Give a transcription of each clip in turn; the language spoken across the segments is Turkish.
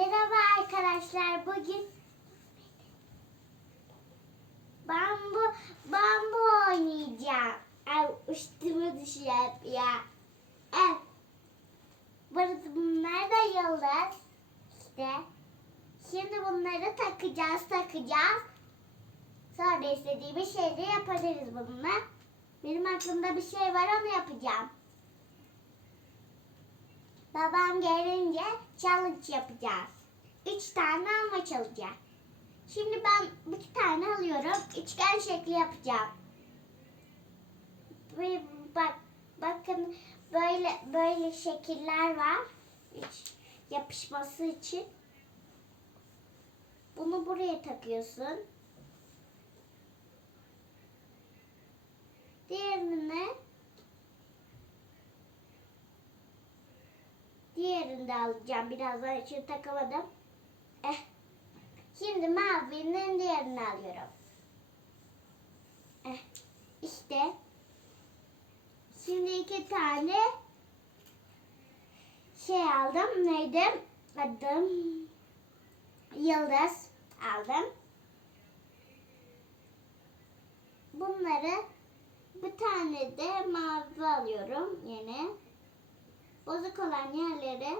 Merhaba arkadaşlar. Bugün bambu bambu oynayacağım. Ay üstüme düşüyor ya. Evet. Burada bunlar da yıldız. İşte. Şimdi bunları takacağız takacağız. Sonra istediğimiz şeyleri yapabiliriz bununla. Benim aklımda bir şey var onu yapacağım. Babam gelince challenge yapacağız. Üç tane alma çalacak. Şimdi ben iki tane alıyorum. Üçgen şekli yapacağım. Ve bak, bakın böyle böyle şekiller var. Üç, yapışması için. Bunu buraya takıyorsun. Diğerini Diğerini de alacağım. Birazdan için takamadım. Eh. Şimdi mavinin diğerini alıyorum. Eh. İşte. Şimdi iki tane şey aldım. Neydi? Adım Yıldız aldım. Bunları bir tane de mavi alıyorum yine bozuk olan yerlere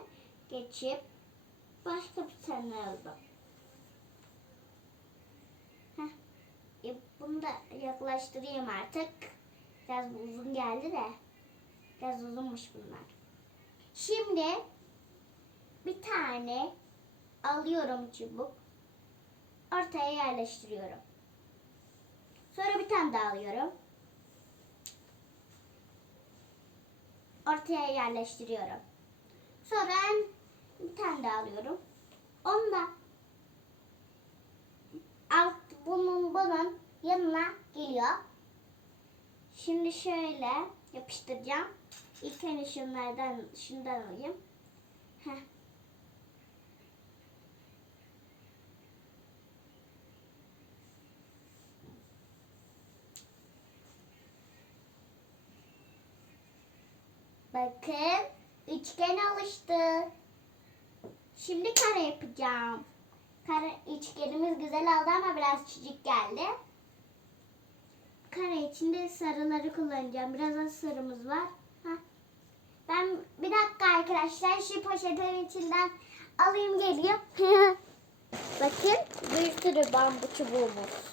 geçip başka bir tane aldım. E, bunu da yaklaştırayım artık. Biraz uzun geldi de. Biraz uzunmuş bunlar. Şimdi bir tane alıyorum çubuk. Ortaya yerleştiriyorum. Sonra bir tane daha alıyorum. Ortaya yerleştiriyorum. Sonra bir tane daha alıyorum. Onu da alt bunun bunun yanına geliyor. Şimdi şöyle yapıştıracağım. İlk önce şunlardan şundan alayım. Heh. Bakın üçgen oluştu. Şimdi kare yapacağım. Kare üçgenimiz güzel oldu ama biraz küçük geldi. Kare içinde sarıları kullanacağım. Biraz az sarımız var. Heh. Ben bir dakika arkadaşlar şu poşetin içinden alayım geliyor. Bakın bir sürü bambu çubuğumuz.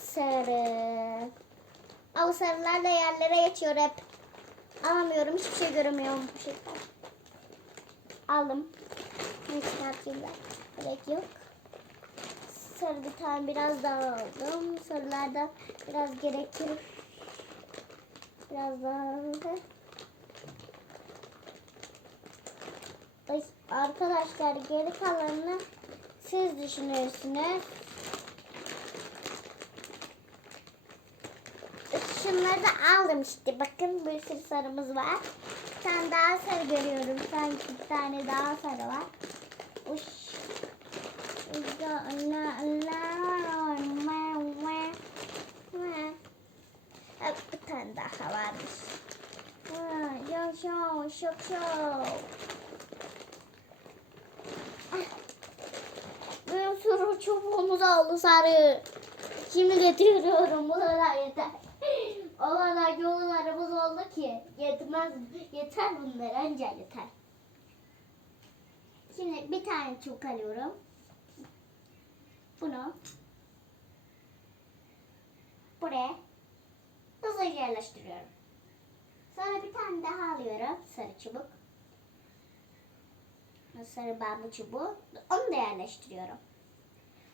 Sarı. O sarılar da yerlere geçiyor hep. Alamıyorum. Hiçbir şey göremiyorum bu şekilde. Aldım. Ne çıkartayım ben? Gerek yok. Sarı bir tane biraz daha aldım. Sarılardan biraz gerekir. Biraz daha aldım. Arkadaşlar geri kalanını siz düşünürsünüz. Şunları da aldım işte. Bakın bir sürü sarımız var. Bir tane daha sarı görüyorum. Sanki bir tane daha sarı var. Uş. Hep bir tane daha varmış. Ha, Yaşa, şaka. Bir sürü çubuğumuz oldu sarı. Şimdi getiriyorum. Bu kadar yeter. O kadar yollarımız oldu ki yetmez. Yeter bunlar anca yeter. Şimdi bir tane çubuk alıyorum. Bunu buraya hızlıca yerleştiriyorum. Sonra bir tane daha alıyorum. Sarı çubuk. Sarı bambu çubuğu. Onu da yerleştiriyorum.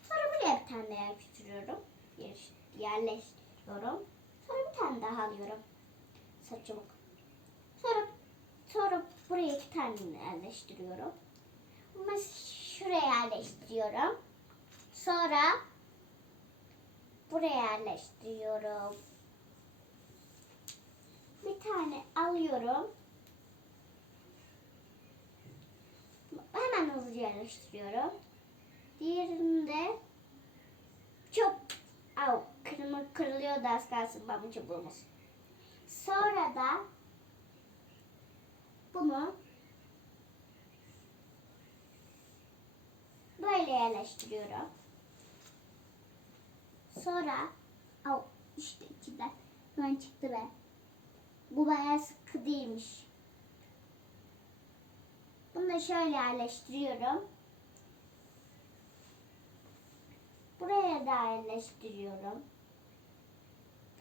Sonra buraya bir tane daha. Yer- Yerleştiriyorum. Sonra bir tane daha alıyorum. Sarı çubuk. Sonra sonra buraya iki tane yerleştiriyorum. Ama şuraya yerleştiriyorum. Sonra buraya yerleştiriyorum. Bir tane alıyorum. Hemen hızlıca yerleştiriyorum. Diğerini de çok Au, kırma, kırılıyor da az kalsın bambu çubuğumuz. Sonra da bunu yerleştiriyorum. Sonra Au, işte içinden hemen çıktı be. Bu bayağı sıkı değilmiş. Bunu da şöyle yerleştiriyorum. Buraya da yerleştiriyorum.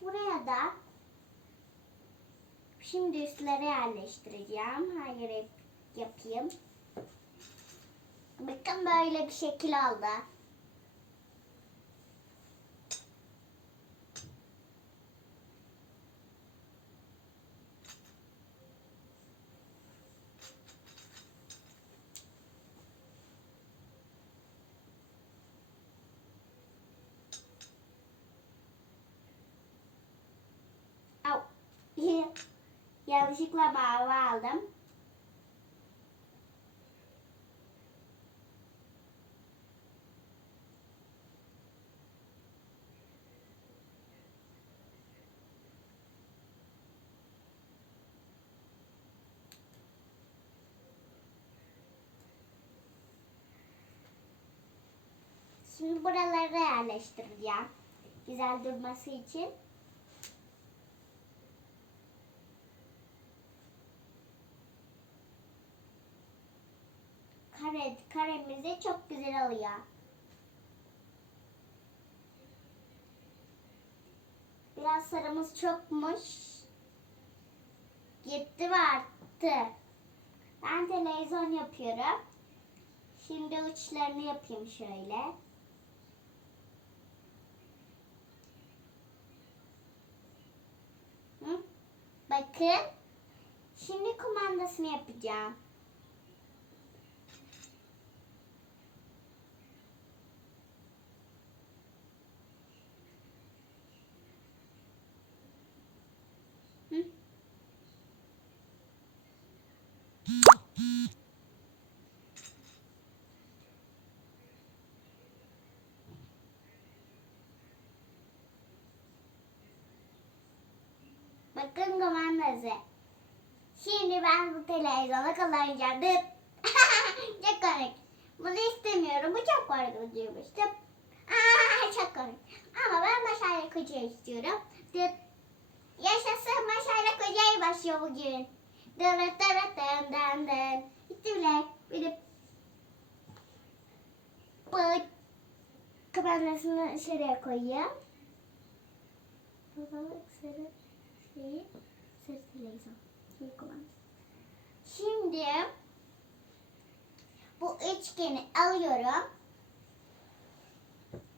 Buraya da şimdi üstlere yerleştireceğim. Yere yapayım. Bakın böyle bir şekil oldu. Au. Yanlışlıkla mavi aldım. Şimdi buraları yerleştireceğim. Güzel durması için. Kare, karemizi çok güzel oluyor. Biraz sarımız çokmuş. Gitti ve arttı. Ben televizyon yapıyorum. Şimdi uçlarını yapayım şöyle. Hı? Bakın. Şimdi kumandasını yapacağım. Bakın kumandası. Şimdi ben bu televizyonu kullanacağım. Çok komik. Bunu istemiyorum. Bu çok korkutucuymuş. Aa, çok komik. Ama ben Maşayla Koca'yı istiyorum. Dıt. Yaşasın Maşayla Koca'yı başlıyor bugün. Dırıt dırıt dın dın dın. Gitti bile. Bilip. Bıt. Kumandasını şuraya koyayım. Babalık sarı şeyi sarı televizyon. Şimdi bu üçgeni alıyorum.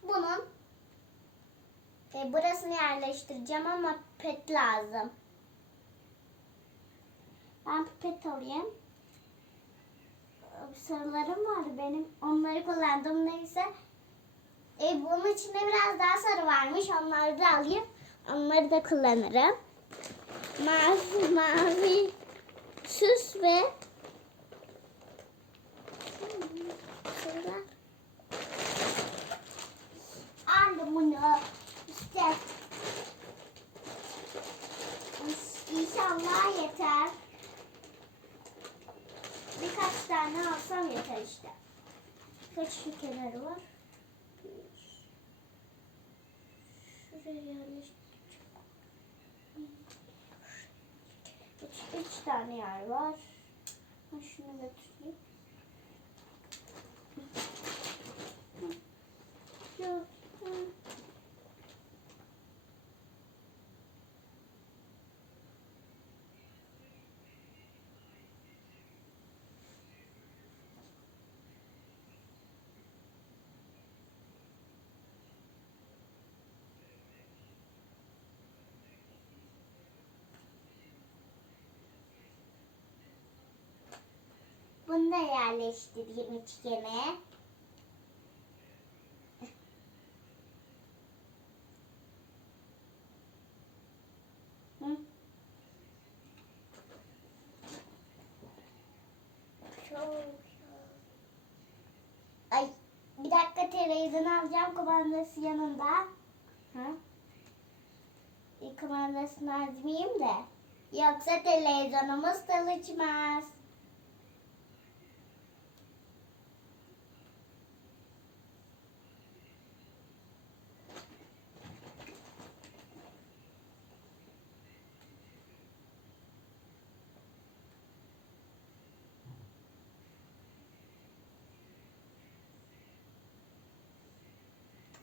Bunun e, burasını yerleştireceğim ama pet lazım. Ben pipet alayım. Sarılarım vardı benim. Onları kullandım neyse. E, bunun içinde biraz daha sarı varmış. Onları da alayım. Onları da kullanırım. Mavi, mavi süs ve sarılar. Aldım bunu. İşte. İnşallah yeter. Birkaç tane alsam yeter işte. Kenarı var? Şuraya yerleştireceğim. Üç, üç tane yer var. Şunu götüreyim. Yok. hı. Bunu da yerleştireyim üçgene. Ay bir dakika televizyon alacağım kumandası yanında. Ha? Bir kumandasını açmayayım da. Yoksa televizyonumuz çalışmaz.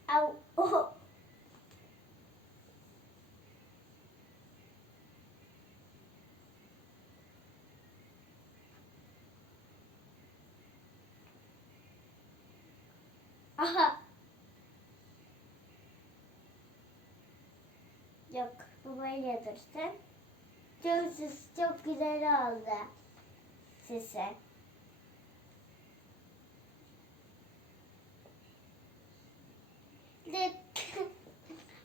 Au. Oh. Aha. Yok, bu böyle dursun. Çok çok güzel oldu. Sesi.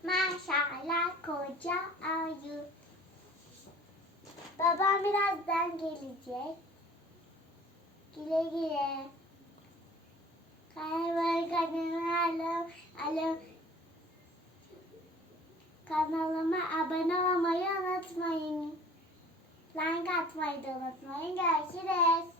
Maşallah koca ayı. Babam birazdan gelecek. Güle güle. Kanalıma kanalıma alo. Kanalıma abone olmayı unutmayın. Like atmayı da unutmayın. Görüşürüz.